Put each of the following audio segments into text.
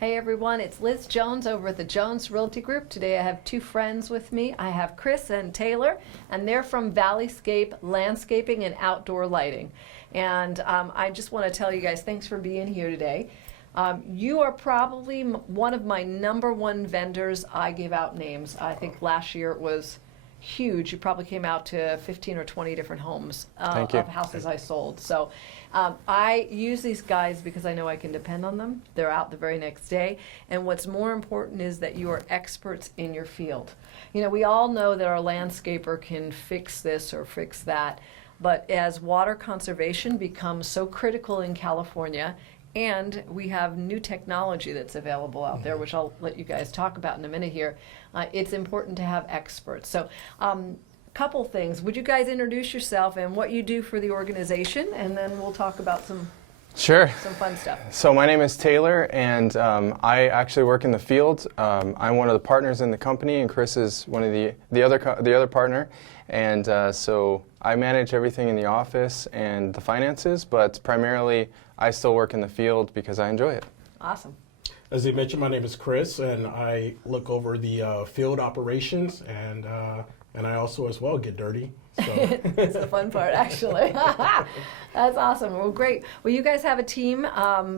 Hey everyone, it's Liz Jones over at the Jones Realty Group. Today I have two friends with me. I have Chris and Taylor, and they're from ValleyScape Landscaping and Outdoor Lighting. And I just want to tell you guys, thanks for being here today. You are probably one of my #1 vendors. I give out names. I think last year it was huge. You probably came out to 15 or 20 different homes of houses I sold. So I use these guys because I know I can depend on them. They're out the very next day. And what's more important is that you are experts in your field. You know, we all know that our landscaper can fix this or fix that. But as water conservation becomes so critical in California, and we have new technology that's available out there, which I'll let you guys talk about in a minute here, it's important to have experts. So couple things. Would you guys introduce yourself and what you do for the organization, and then we'll talk about some fun stuff. So my name is Taylor, and I actually work in the field. I'm one of the partners in the company, and Chris is one of the other partner. And so I manage everything in the office and the finances, but primarily I still work in the field because I enjoy it. Awesome. As you mentioned, my name is Chris, and I look over the field operations, and I also as well get dirty. So. It's the fun part, actually. That's awesome. Well, great. Well, you guys have a team,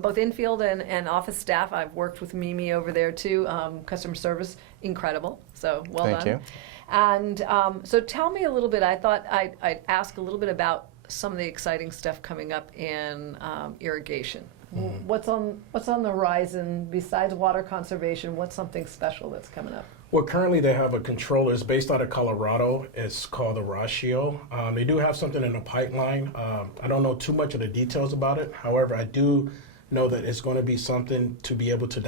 both infield and office staff. I've worked with Mimi over there too. Customer service, incredible. So well done. Thank you. And so tell me a little bit. I thought I'd ask a little bit about some of the exciting stuff coming up in irrigation. Mm-hmm. What's on the horizon besides water conservation? What's something special that's coming up? Well, currently they have a controller. It's based out of Colorado. It's called the Ratio. They do have something in the pipeline. I don't know too much of the details about it. However, I do know that it's going to be something to be able to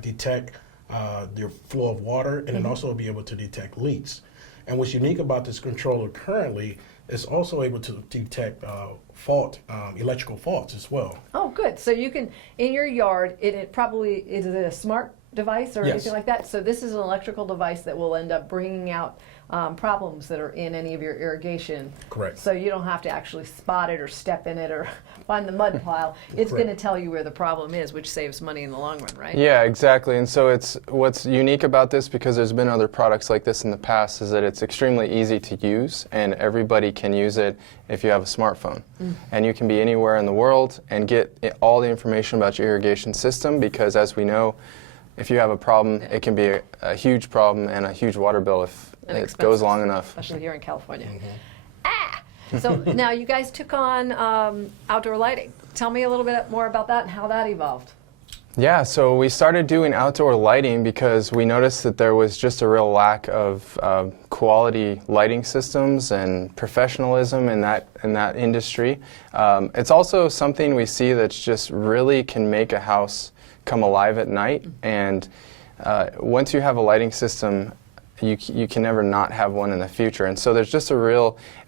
detect your flow of water, and then also be able to detect leaks. And what's unique about this controller currently is also able to detect electrical faults as well. Oh, good. So you can, in your yard, it probably, is it a smart device or anything like that? So this is an electrical device that will end up bringing out problems that are in any of your irrigation. Correct. So you don't have to actually spot it or step in it or find the mud pile. It's going to tell you where the problem is, which saves money in the long run, right? Yeah, exactly. And so what's unique about this, because there's been other products like this in the past, is that it's extremely easy to use, and everybody can use it if you have a smartphone. And you can be anywhere in the world and get all the information about your irrigation system, because as we know, if you have a problem, it can be a huge problem and a huge water bill if it goes long enough. Especially here in California. So now you guys took on outdoor lighting. Tell me a little bit more about that and how that evolved. Yeah, so we started doing outdoor lighting because we noticed that there was just a real lack of quality lighting systems and professionalism in that industry. It's also something we see that's just really can make a house come alive at night, and once you have a lighting system, you can never not have one in the future. And so there's just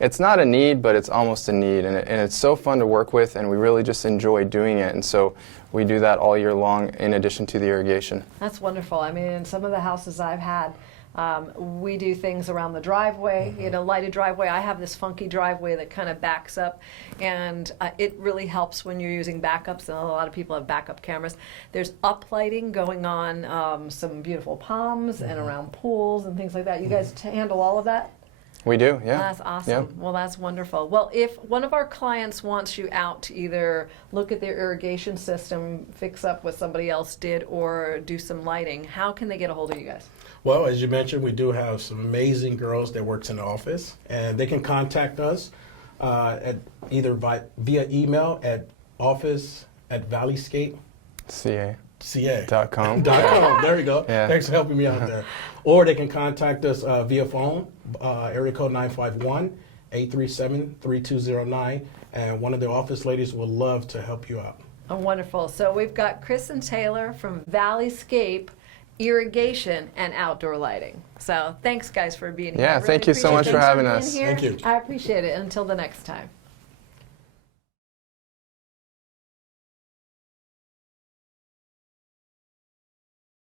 it's not a need, but it's almost a need, and it's so fun to work with, and we really just enjoy doing it. And so we do that all year long in addition to the irrigation. That's wonderful. I mean, in some of the houses I've had, we do things around the driveway, you know, lighted driveway. I have this funky driveway that kind of backs up, and it really helps when you're using backups, and a lot of people have backup cameras. There's uplighting going on, some beautiful palms and around pools and things like that. You guys handle all of that? We do, yeah. That's awesome. Yep. Well, that's wonderful. Well, if one of our clients wants you out to either look at their irrigation system, fix up what somebody else did, or do some lighting, how can they get a hold of you guys? Well, as you mentioned, we do have some amazing girls that works in the office, and they can contact us at either via email at office@valleyscape. CA.com. There we go. Yeah. Thanks for helping me out there. Or they can contact us via phone, area code 951-837-3209, and one of the office ladies will love to help you out. Oh, wonderful. So we've got Chris and Taylor from ValleyScape Irrigation and Outdoor Lighting. So thanks, guys, for being here. Yeah, Really thank you so much for having us. Thank you. I appreciate it. Until the next time.